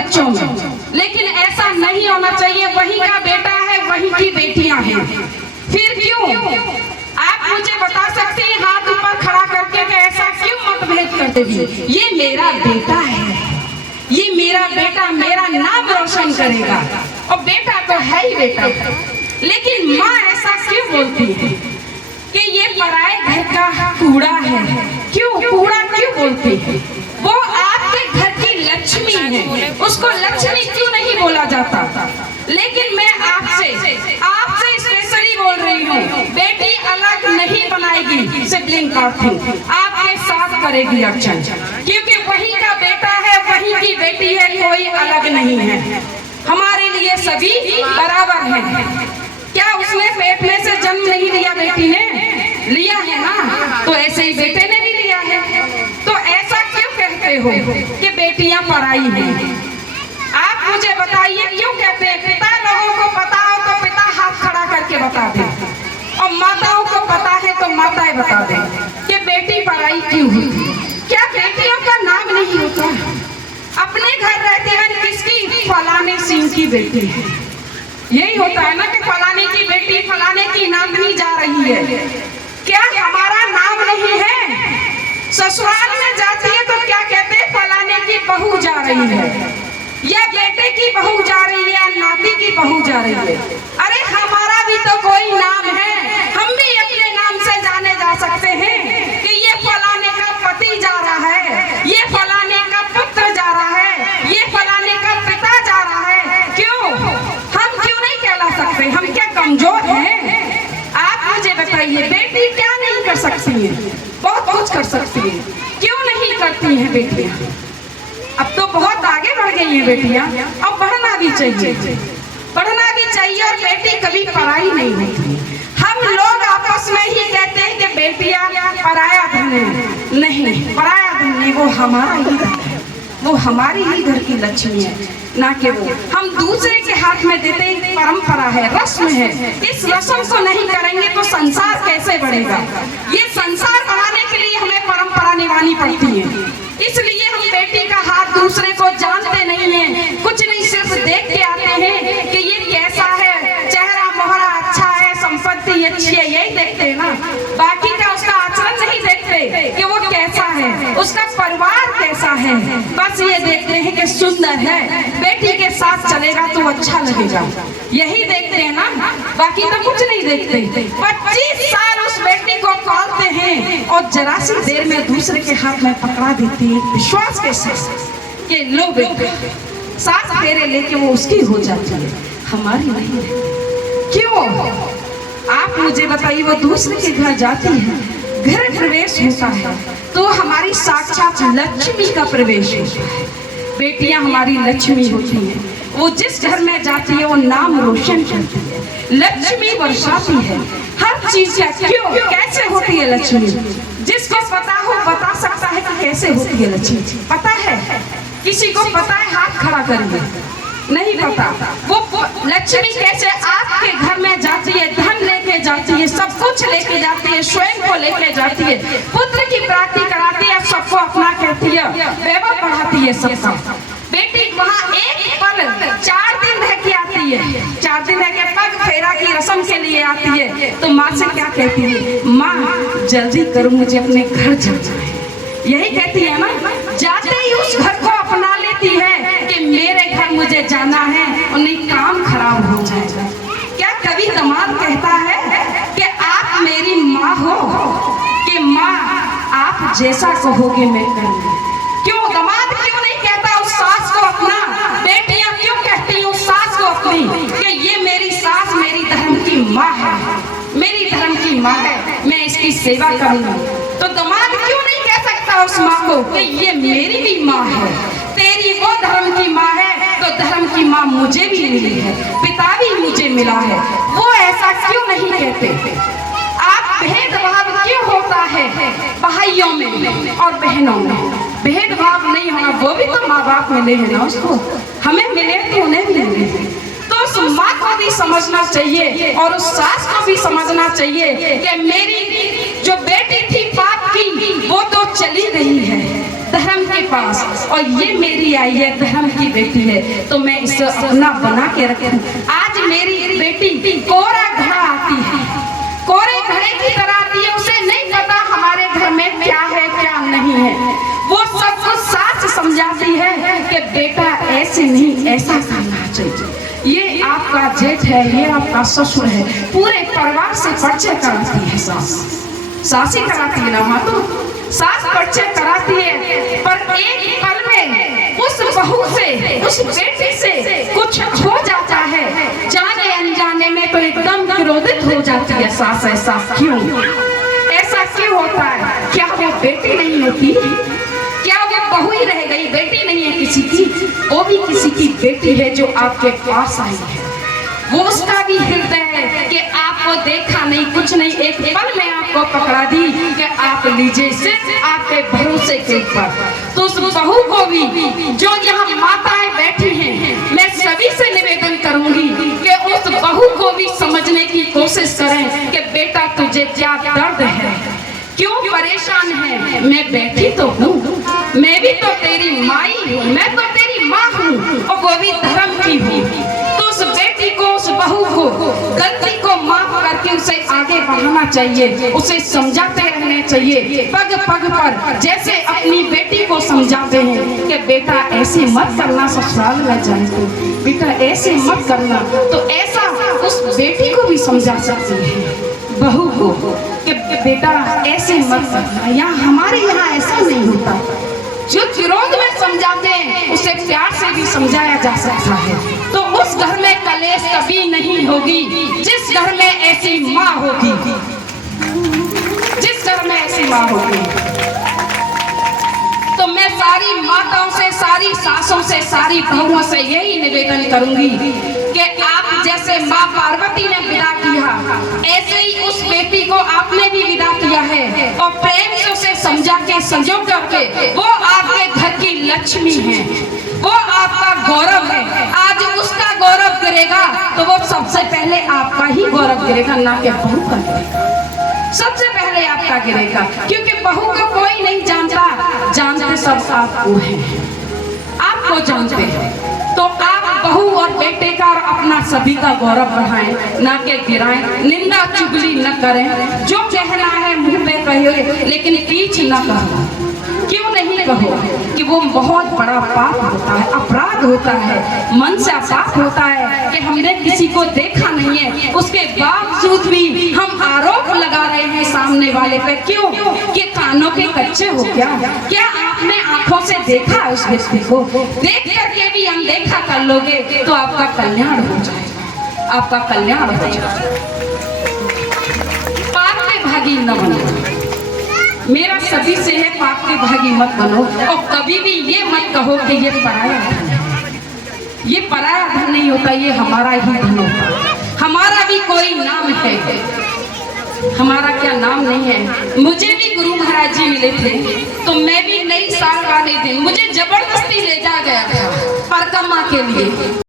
बच्चों में, लेकिन ऐसा नहीं होना चाहिए। वही का बेटा है, वही की बेटियां हैं। फिर क्यों? आप मुझे बता सकते हैं हाथ ऊपर खड़ा करके कि ऐसा क्यों मतभेद करते भी? ये मेरा बेटा है, ये मेरा बेटा मेरा नाम रोशन करेगा, और बेटा तो है ही बेटा। लेकिन माँ ऐसा क्यों बोलती है कि ये पराए घर का कूड़ा है? क्यों कूड़ा क्यों बोलती है? वो आपके घर की लक्ष्मी है, उसको लक्ष्मी क्यों नहीं बोला जाता? लेकिन मैं आपसे स्पेशली बोल रही हूँ, बेटी अलग नहीं बनाएगी सिबलिंग पार्थिंग, आपके साथ करेगी अर्चन, क्योंकि वही का बेटा है, वही की बेटी है, कोई अलग नहीं है। हमारे लिए सभी बराबर हैं। क्या उसने पेट में से जन्म नहीं लिया? बेटी ने लिया है ना, तो ऐसे ही बेटे ने भी लिया है। तो ऐसा क्यों कहते हो कि बेटियां पराई हैं? आप मुझे बताइए क्यों कहते हैं? पिता लोगों को पता हो तो पिता हाथ खड़ा करके बता दे, और माताओं को पता है तो माताएं बता दे कि बेटी पराई क्यों हुई। क्या बेटियों का नाम नहीं होता? अपने घर रहती है किसकी? फलाने सिंह की बेटी है। यही होता है ना कि फलाने की बेटी फलाने की नातनी जा रही है। क्या हमारा नाम नहीं है? ससुराल में जाती है तो क्या कहते हैं? फलाने की बहू जा रही है, या बेटे की बहू जा रही है, नाती की बहू जा रही है। अरे हमारा भी तो कोई नाम है, हम भी अपने नाम से जाने जा सकते हैं कि ये फलाने का पति जा रहा है, ये फलाने का पुत्र जा रहा है, ये फलाने का पिता जा रहा है। क्यों? हम क्यों नहीं कहला सकते? हम क्या कमजोर हैं? आप मुझे बताइए, बेटी क्या नहीं कर सकती है? बहुत कुछ कर सकती है। क्यों नहीं करती हैं बेटियां? अब तो बहुत आगे बढ़ गई है बेटियां, अब बढ़ना भी चाहिए, बढ़ना भी चाहिए। और बेटी कभी पराई नहीं होती। हम लोग आपस में ही कहते हैं कि बेटियां पराया धन है। नहीं, पराया धन नहीं, वो हमारा ही धन है, वो हमारी ही घर की लक्ष्मी है, ना कि वो हम दूसरे के हाथ में देते। परंपरा है, रस्म है, इस रस्म को नहीं करेंगे तो संसार कैसे बढ़ेगा? ये संसार बढ़ाने के लिए हमें परंपरा निभानी पड़ती है। इसलिए हम बेटी का हाथ दूसरे को जानते नहीं है, कुछ नहीं, सिर्फ देख के आते हैं कि ये कैसा है, चेहरा मोहरा अच्छा है, संपत्ति अच्छी है, यही देखते हैं ना। बाकी का उसका आचरण नहीं देखते कि वो कैसा है, उसका परिवार कैसा है। बस ये देखते हैं कि सुंदर है, बेटी के साथ चलेगा तो अच्छा लगेगा, यही देखते हैं ना, बाकी तो कुछ नहीं देखते। 25 साल उस बेटी को पालते हैं और जरा सी देर में दूसरे के हाथ में पकड़ा देते हैं विश्वास के साथ कि लो बेटा, 7 फेरे लेके वो उसकी हो जाती है, हमारी नहीं है। क्यों? आप मुझे बताइए, वो दूसरे के घर जाती है, घर प्रवेश होता है तो हमारी साक्षात लक्ष्मी का प्रवेश होता है। बेटियां हमारी लक्ष्मी होती हैं, वो जिस घर में जाती है वो नाम रोशन करती है, लक्ष्मी बरसाती है हर चीज का। क्यों? कैसे होती है लक्ष्मी? जिसको पता हो बता सकता है कि कैसे होती है लक्ष्मी। पता है? किसी को पता है? हाथ खड़ा करिए। नहीं पता। वो लक्ष्मी कैसे आपके घर में जाती है, धन लेके जाती है, सब कुछ लेके जाती है, स्वयं को लेके जाती है, पुत्र की प्राप्ति कराती है, सबको अपना कहती है, वैभव बढ़ाती है सबका। बेटी वहाँ एक पल 4 दिन रह के आती है, 4 दिन रह के पग फेरा की रस्म के लिए आती है, तो माँ से क्या कहती है? माँ जल्दी करो, मुझे अपने घर जाना है। यही कहती है ना। जाते ही उस घर को अपना लेती है कि मेरे घर मुझे जाना है और नहीं काम खराब हो जाएगा। क्या कभी दामाद कहता है कि आप मेरी माँ हो, कि माँ आप जैसा कहोगे मैं करूँगी? क्यों दामाद क्यों नहीं कहता उस सास को अपना? बेटियां क्यों कहती हैं उस सास को अपनी कि ये मेरी सास मेरी धर्म की माँ है, मेरी धर्म की माँ है, मैं इसकी सेवा करूंगी? तो दामाद क्यों नहीं कह सकता उस माँ को कि ये मेरी भी माँ है, तेरी वो धर्म की माँ है तो धर्म की माँ मुझे भी मिली है, पिता भी मुझे मिला है? वो ऐसा क्यों नहीं कहते? आप भेदभाव क्यों होता है भाइयों में और बहनों में? भेदभाव नहीं होना, वो भी तो माँ बाप मिले हैं ना, उसको हमें मिले तो उन्हें भी मिले। तो उस माँ को भी समझना चाहिए और उस सास को भी समझना चाहिए कि मेरी जो बेटी थी पाप की वो तो चली गई है, धर्म के पास, और ये मेरी आई है धर्म की बेटी है, तो मैं इसे अपना बना के रखूं। आज मेरी बेटी कोरा घड़ा आती है, कोरे घड़े की तरह आती है, उसे नहीं पता हमारे घर में क्या है क्या नहीं है। वो सब कुछ साच समझाती है कि बेटा ऐसे नहीं, ऐसा करना चाहिए। ये आपका जेठ है, ये आपका ससुर है, पूरे परिवार से परिचय कराती है सास। सास ही कराती है ना, हाँ तो सास परिचय कराती है, पर एक पल में उस बहू से, उस बेटी से कुछ हो जाता है, जाने अनजाने में तो एकदम क्रोधित हो जाती है सास। ऐसा क्यों होता है? क्या वो बेटी नहीं होती? क्या वो बहू ही रह गई? बेटी नहीं है किसी की, वो भी किसी की बेटी है जो आपके पास आई है। वो उसका भी हृदय है कि आपको देखा नहीं, कुछ नहीं, एक पल में आपको पकड़ा दी कि आप लीजिए से आपके भरोसे के ऊपर। तो उस बहू को भी, जो यहाँ माताएं बैठी हैं, मैं सभी से निवेदन करूंगी कि उस बहू को भी समझने की कोशिश करें कि बेटा तुझे क्या दर्द है, क्यों परेशान है। मैं बैठी तो हूँ, मैं भी तो तेरी माई हूँ, मैं तो तेरी माँ हूँ, और वो भी धर्म की हूँ। तो उस बेटी को, उस बहू को गलती को माफ करके उसे आगे बढ़ाना चाहिए, उसे समझाते रहने चाहिए पग पग पर, जैसे अपनी बेटी को समझाते हैं कि बेटा ऐसे मत करना, ससुराल में जाए तो बेटा ऐसे मत करना। तो ऐसा उस बेटी को भी समझा सकती है बहू को कि बेटा ऐसे मत करना। यहाँ हमारे यहाँ ऐसा नहीं होता। जो विरोध में समझाते हैं उसे प्यार से भी समझाया जा सकता है। तो उस घर में कलेश कभी नहीं होगी जिस घर में ऐसी माँ होगी, जिस घर में ऐसी माँ होगी। तो मैं सारी माताओं से, सारी सासों से, सारी बहुओं से यही निवेदन करूंगी कि आप जैसे माँ पार्वती ने विदा किया, ऐसे ही उस बेटी को आपने भी विदा किया है, और प्रेम से उसे समझा के, संजो करके, वो आपके घर की लक्ष्मी है, वो आपका गौरव है। आज उसका गौरव गिरेगा तो वो सबसे पहले आपका ही गौरव गिरेगा, ना कि बहू का गिरेगा। सबसे पहले आपका गिरेगा, क्योंकि बहू को कोई नहीं जानता, जानते सब आपको हैं, आपको जानते हैं। तो आप बहू और बेटे का और अपना सभी का गौरव बढ़ाएं, ना कि गिराएं। निंदा चुगली न करें, जो कहना है मुंह पे कहिए, लेकिन पीछ न कहो। क्यों नहीं कहो? कि वो बहुत बड़ा पाप होता है, अपराध होता है, मन से पाप होता है कि हमने किसी को देखा नहीं है, उसके बावजूद भी हम आरोप लगा रहे हैं सामने वाले पे। क्यों? कि कानों के कच्चे हो क्या आपने आंखों से देखा उस व्यक्ति को? देख करके भी अनदेखा कर लोगे तो आपका कल्याण हो जाएगा, आपका कल्याण हो जाएगा। पाप के भागी न बनो, मेरा सभी से है, पाप के भागी मत बनो। और कभी भी ये मत कहो कि ये पराया धन है, ये पराया धन नहीं होता, ये हमारा ही धन होता। हमारा भी कोई नाम है, हमारा क्या नाम नहीं है। मुझे भी गुरु महाराज जी मिले थे, तो मैं भी नई साल वाले दिन मुझे जबरदस्ती ले जा गया था परिक्रमा के लिए।